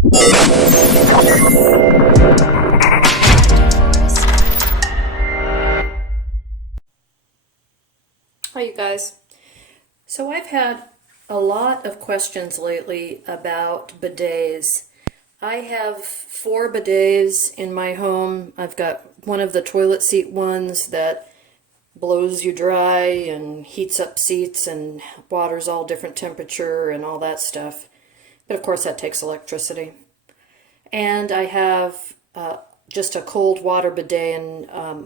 Hi you guys. So I've had a lot of questions lately about bidets. I have 4 bidets in my home. I've got one of the toilet seat ones that blows you dry and heats up seats and water's all different temperature and all that stuff. But of course that takes electricity. And I have just a cold water bidet in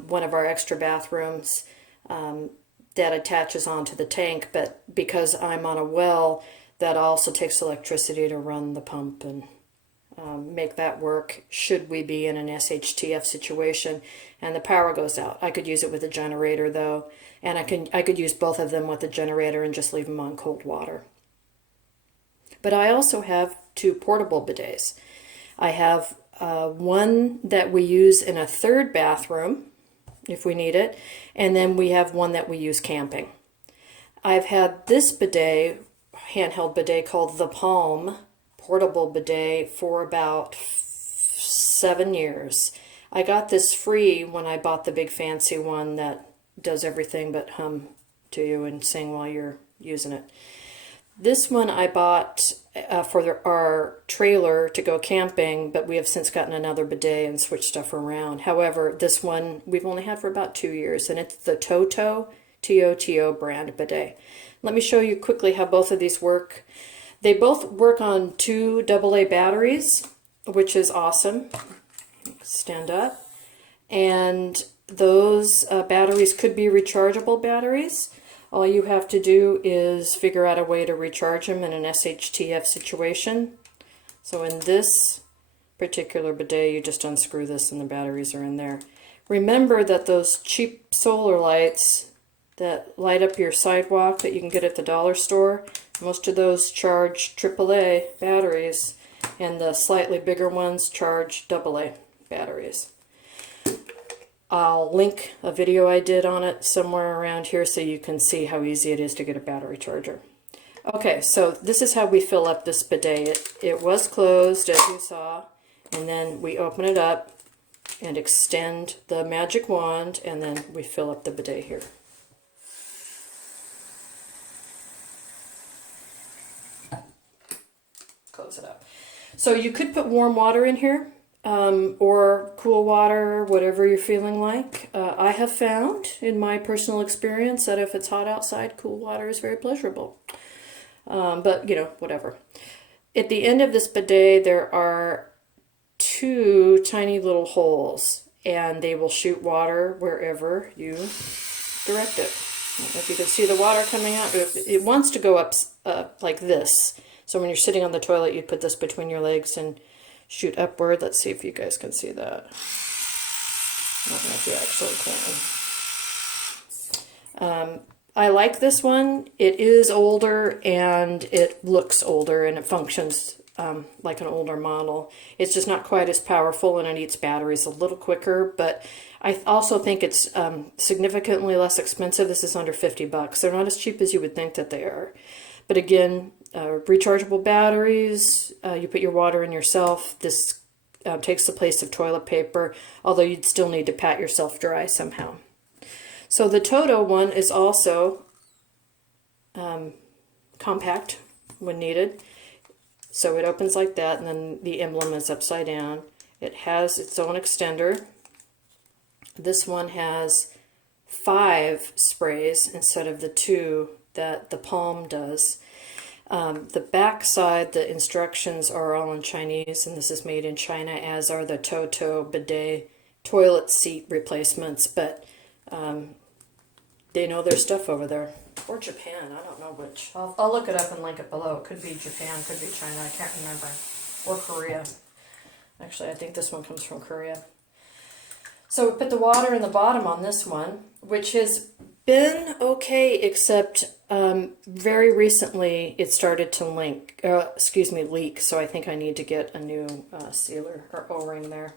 one of our extra bathrooms that attaches onto the tank, but because I'm on a well, that also takes electricity to run the pump and make that work should we be in an SHTF situation and the power goes out. I could use it with a generator though, and I could use both of them with a generator and just leave them on cold water. But I also have 2 portable bidets. I have one that we use in a 3rd bathroom if we need it, and then we have one that we use camping. I've had this bidet, handheld bidet called the Palm portable bidet, for about 7 years. I got this free when I bought the big fancy one that does everything but hum to you and sing while you're using it. This one I bought for our trailer to go camping, but we have since gotten another bidet and switched stuff around. However, this one we've only had for about 2 years, and it's the Toto, T-O-T-O brand bidet. Let me show you quickly how both of these work. They both work on 2 AA batteries, which is awesome. Stand up. And those batteries could be rechargeable batteries. All you have to do is figure out a way to recharge them in an SHTF situation. So in this particular bidet, you just unscrew this and the batteries are in there. Remember that those cheap solar lights that light up your sidewalk that you can get at the dollar store, most of those charge AAA batteries, and the slightly bigger ones charge AA batteries. I'll link a video I did on it somewhere around here so you can see how easy it is to get a battery charger. Okay, so this is how we fill up this bidet. It was closed, as you saw, and then we open it up and extend the magic wand, and then we fill up the bidet here. Close it up. So you could put warm water in here. Or cool water, whatever you're feeling like. I have found in my personal experience that if it's hot outside, cool water is very pleasurable. But, you know, whatever. At the end of this bidet, there are 2 tiny little holes, and they will shoot water wherever you direct it. I don't know if you can see the water coming out. It wants to go up like this. So when you're sitting on the toilet, you put this between your legs and shoot upward. Let's see if you guys can see that. I don't know if you actually can. I like this one. It is older and it looks older and it functions like an older model. It's just not quite as powerful and it eats batteries a little quicker, but I also think it's significantly less expensive. This is under 50 bucks. They're not as cheap as you would think that they are. But again, rechargeable batteries, you put your water in yourself. This takes the place of toilet paper, although you'd still need to pat yourself dry somehow. So the Toto one is also compact when needed. So it opens like that, and then the emblem is upside down. It has its own extender. This one has 5 sprays instead of the 2 that the Palm does. The back side, the instructions are all in Chinese, and this is made in China, as are the Toto bidet toilet seat replacements, but they know their stuff over there. Or Japan, I don't know which. I'll look it up and link it below. It could be Japan, could be China, I can't remember. Or Korea. Actually, I think this one comes from Korea. So we put the water in the bottom on this one, which has been okay, except very recently it started to leak, so I think I need to get a new sealer or O-ring there.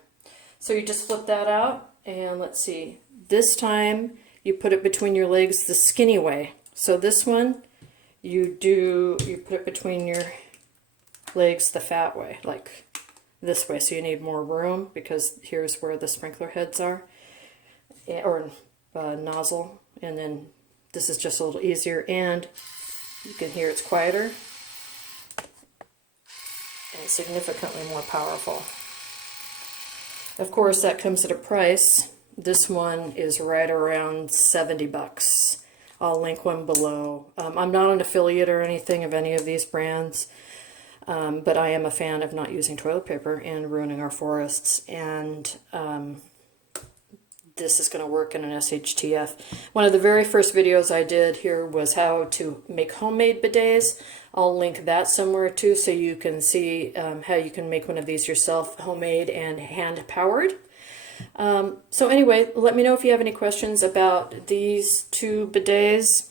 So you just flip that out, and let's see, this time you put it between your legs the skinny way. So this one, you put it between your legs the fat way, like this way, so you need more room because here's where the sprinkler heads are, or nozzle, and then this is just a little easier, and you can hear it's quieter and significantly more powerful. Of course, that comes at a price. This one is right around 70 bucks. I'll link one below. I'm not an affiliate or anything of any of these brands, but I am a fan of not using toilet paper and ruining our forests, and this is going to work in an SHTF. One of the very first videos I did here was how to make homemade bidets. I'll link that somewhere too, so you can see how you can make one of these yourself, homemade and hand-powered. So anyway, let me know if you have any questions about these two bidets.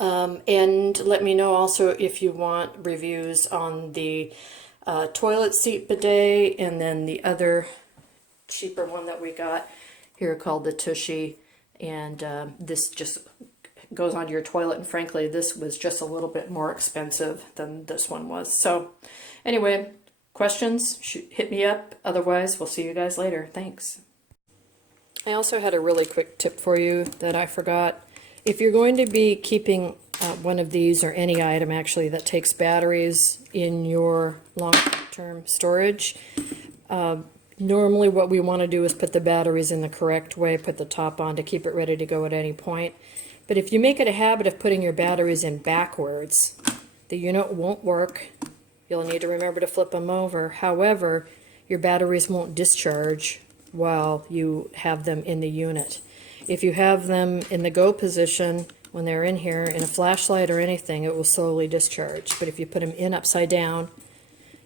And let me know also if you want reviews on the toilet seat bidet, and then the other cheaper one that we got here called the Tushy, and this just goes onto your toilet, and frankly this was just a little bit more expensive than this one was. So anyway, questions, hit me up. Otherwise, we'll see you guys later. Thanks. I also had a really quick tip for you that I forgot. If you're going to be keeping one of these, or any item actually that takes batteries in your long-term storage, normally what we want to do is put the batteries in the correct way, put the top on to keep it ready to go at any point. But if you make it a habit of putting your batteries in backwards, the unit won't work. You'll need to remember to flip them over. However, your batteries won't discharge while you have them in the unit. If you have them in the go position when they're in here, in a flashlight or anything, it will slowly discharge. But if you put them in upside down,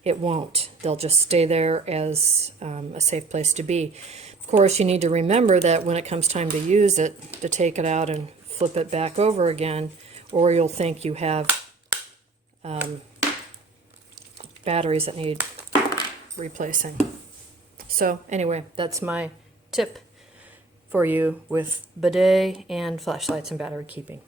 it won't. They'll just stay there as a safe place to be. Of course, you need to remember that when it comes time to use it, to take it out and flip it back over again, or you'll think you have batteries that need replacing. So anyway, that's my tip for you with bidet and flashlights and battery keeping.